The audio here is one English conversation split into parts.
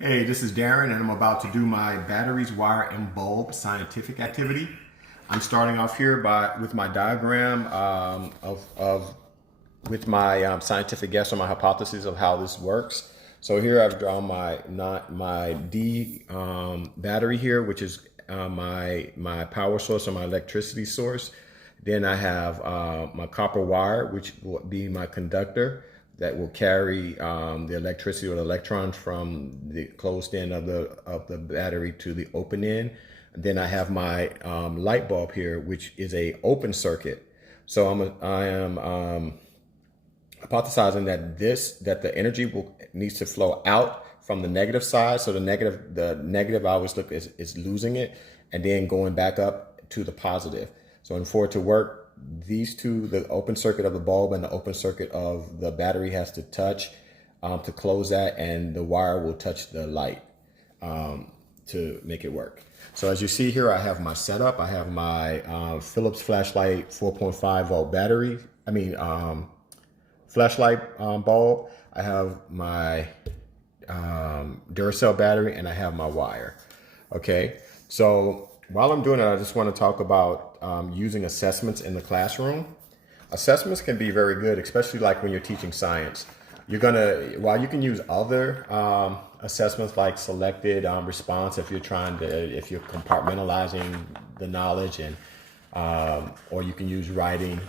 Hey, this is Darren, and I'm about to do my batteries, wire, and bulb scientific activity. I'm starting off here with my diagram with my scientific guess or my hypothesis of how this works. So here I've drawn my D battery here, which is my power source or my electricity source. Then I have my copper wire, which will be my conductor that will carry the electricity or the electrons from the closed end of the battery to the open end. And then I have my light bulb here, which is a open circuit. So I am hypothesizing that the energy needs to flow out from the negative side. So the negative I always look is losing it, and then going back up to the positive. So for it to work, these two, the open circuit of the bulb and the open circuit of the battery, has to touch to close that, and the wire will touch the light to make it work. So as you see here, I have my setup. I have my Philips flashlight 4.5 volt battery. Flashlight bulb. I have my Duracell battery, and I have my wire. Okay, so while I'm doing it, I just want to talk about using assessments in the classroom. Assessments can be very good, especially like when you're teaching science. While you can use other assessments like selected response if you're compartmentalizing the knowledge, and or you can use writing,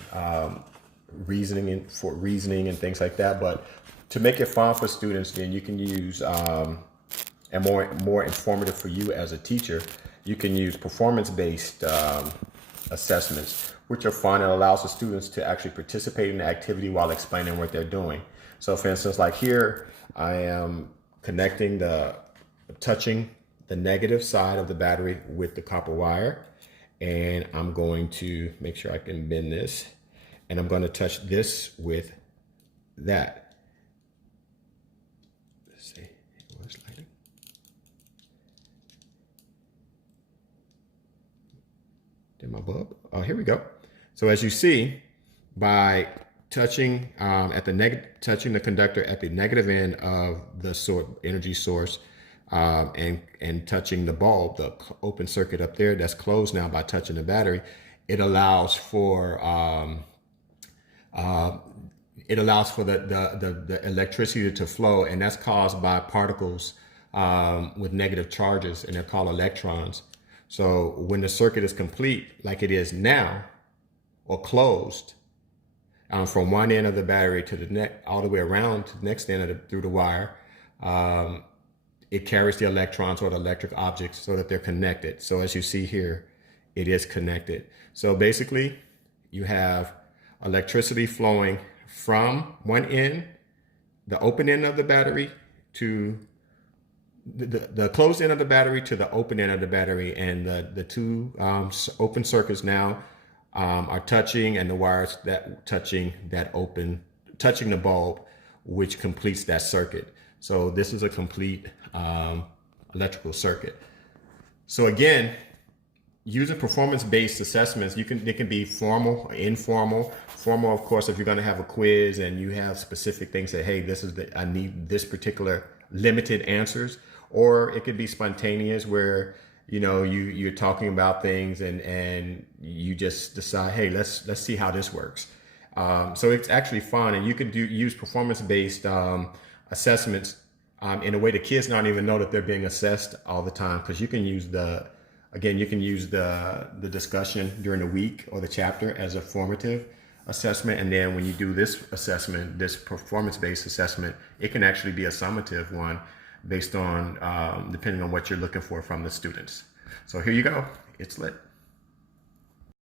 reasoning and things like that. But to make it fun for students, then you can use and more informative for you as a teacher, you can use performance-based assessments, which are fun and allows the students to actually participate in the activity while explaining what they're doing. So for instance, like here, I am touching the negative side of the battery with the copper wire, and I'm going to make sure I can bend this, and I'm going to touch this with that. Let's see, where's lighting? Did my bulb? Oh, here we go. So as you see, by touching touching the conductor at the negative end of the energy source, and touching the bulb, the open circuit up there that's closed now by touching the battery, it allows for the electricity to flow, and that's caused by particles with negative charges, and they're called electrons. So when the circuit is complete, like it is now, or closed, from one end of the battery to the all the way around to the next end through the wire, it carries the electrons or the electric objects so that they're connected. So as you see here, it is connected. So basically, you have electricity flowing from one end, the open end of the battery, to the closed end of the battery to the open end of the battery, and the two open circuits now are touching, and the wires touching the bulb, which completes that circuit. So this is a complete electrical circuit. So again, using performance-based assessments, they can be formal or informal. Formal, of course, if you're going to have a quiz and you have specific things that, hey, I need this particular limited answers. Or it could be spontaneous, where you're talking about things and you just decide, hey, let's see how this works. So it's actually fun, and you can use performance-based assessments in a way the kids don't even know that they're being assessed all the time, because you can use the discussion during the week or the chapter as a formative assessment, and then when you do this assessment, this performance-based assessment, it can actually be a summative one based on depending on what you're looking for from the students. So here you go, it's lit.